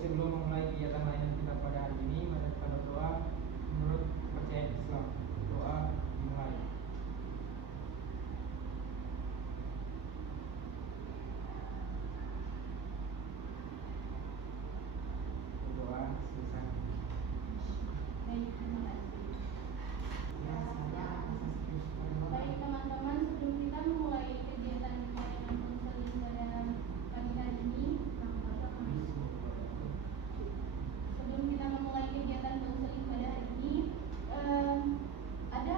sebelum memulai kegiatan layanan kita pada hari ini, mari kita berdoa menurut kepercayaan Islam. Doa dimulai. Doa selesai. Baik, terima kasih. Baik teman-teman, sebelum kita memulai kegiatan layanan konseling pada pagi hari ini, sebelum kita memulai kegiatan konseling pada hari ini, ada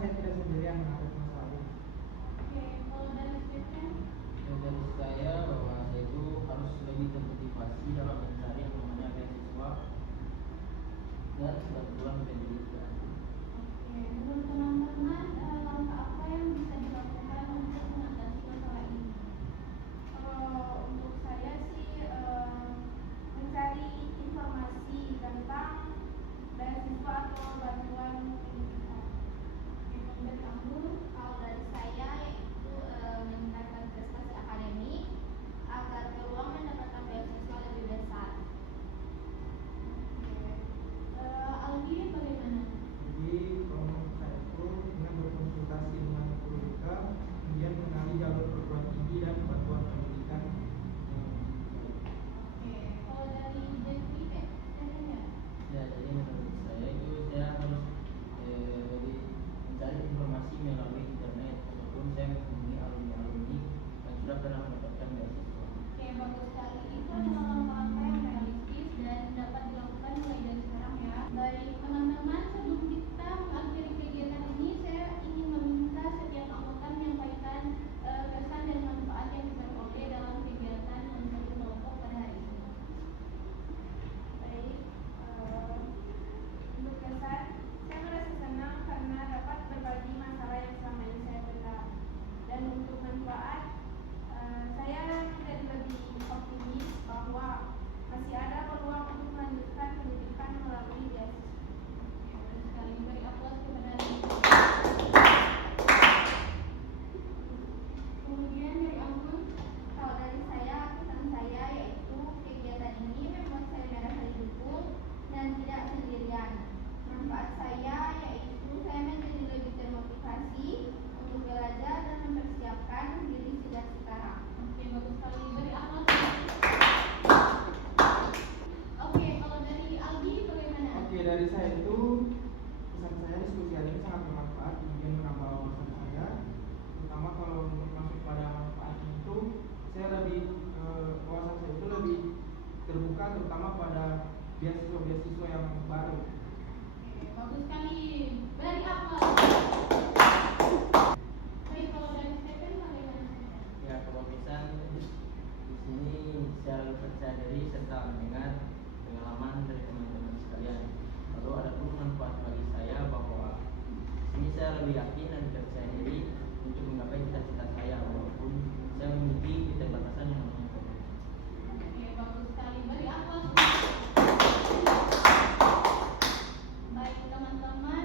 saya tidak sendirian menghadapi masalah ini. Oke, kalau dari Stephen, Dan dari saya bahwa saya itu harus lebih termotivasi dalam mencari yang namanya beasiswa dan bantuan pendidikan. oke, menurut teman-teman langkah apa yang bisa dilakukan untuk mengatasi masalah ini? Kalau untuk saya sih mencari informasi tentang beasiswa atau bantuan pendidikan. Menurut kamu? Kalau dari saya yaitu meningkatkan prestasi akademik agar peluang mendapatkan beasiswa lebih besar. Aldi bagaimana? Jadi kalau menurut saya itu dengan berkonsultasi dengan guru BK, kemudian mengenali jalur perguruan tinggi dan bantuan pendidikan yang baik. Oke, kalau dari Jeffrey, ya? Ya, jadi menurut saya itu saya harus lebih mencari informasi melalui internet ataupun saya menghubungi alumni-alumni yang sudah pernah mendapatkan beasiswa. Oke, bagus sekali. Itu adalah langkah-langkah yang realistis dan dapat dilakukan mulai dari sekarang ya. Baik, teman-teman, sebelum kita mengakhiri kegiatan ini, saya ingin meminta setiap anggota menyampaikan kesan dan manfaat yang diperoleh dalam kegiatan menjadi kelompok pada hari ini. Baik, untuk kesan, saya merasa senang karena dapat berbagi masalah yang selama ini saya pendam. Dan untuk manfaat, saya menjadi lebih optimis bahwa masih ada peluang untuk melanjutkan pendidikan melalui beasiswa. Oke, bagus sekali. Beri aplaus kepada Aldi. Kemudian dari Anggun, Kalau dari saya, pesan saya yaitu kegiatan ini membuat saya merasa didukung dan tidak sendirian. Manfaat saya yaitu saya menjadi lebih termotivasi untuk belajar dan mempersiapkan diri sejak sekarang. oke, bagus sekali. Beri aplaus. Oke, kalau dari Aldi bagaimana? Oke, dari saya itu pesan saya diskusi hari ini sangat bermanfaat, kemudian menambah wawasan saya, terutama kalau untuk masuk pada manfaatnya itu saya lebih wawasan saya itu lebih terbuka, terutama pada beasiswa-beasiswa yang baru. Oke, bagus sekali. Beri aplaus. Baik, kalau dari Stephen bagaimana? Ya, kalau misal di sini saya lebih percaya diri serta mendengar pengalaman dari teman-teman sekalian. Lalu ada pun manfaat bagi saya bahwa di sini saya lebih yakin dan percaya diri untuk menggapai cita-cita saya walaupun saya memiliki keterbatasan yang namanya ekonomi. Oke, bagus sekali. Beri aplaus. Baik, teman-teman,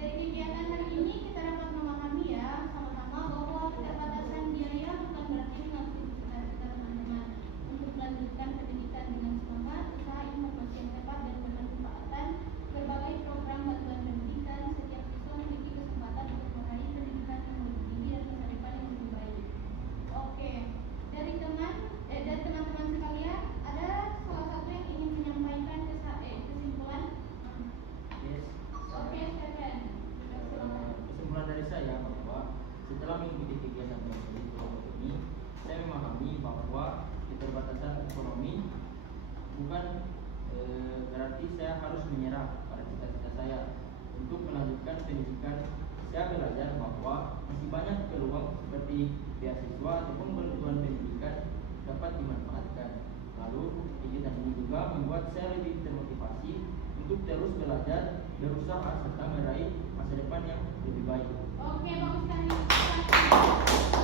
dari kegiatan hari ini kita dapat memahami ya sama-sama bahwa keterbatasan biaya bukan berarti mengakui cita-cita teman-teman untuk melanjutkan pendidikan dengan semangat, usaha informasi yang tepat dan pemanfaatan berbagai program bantuan pendidikan. Setiap siswa memiliki kesempatan untuk meraih pendidikan yang lebih tinggi dan masa depan yang lebih baik. Oke, dari teman-teman sekalian, ada salah satu yang ingin menyampaikan kesimpulan? Yes, Oke, Stephen. Silakan. kesimpulan dari saya bahwa setelah mengikuti kegiatan tersebut ini, saya memahami bahwa keterbatasan ekonomi bukan berarti saya harus menyerah pada cita-cita saya untuk melanjutkan pendidikan. Saya belajar bahwa masih banyak peluang seperti beasiswa ataupun bantuan pendidikan dapat dimanfaatkan. Lalu kegiatan ini juga membuat saya lebih termotivasi untuk terus belajar, berusaha serta meraih masa depan yang lebih baik. Oke, bagus sekali.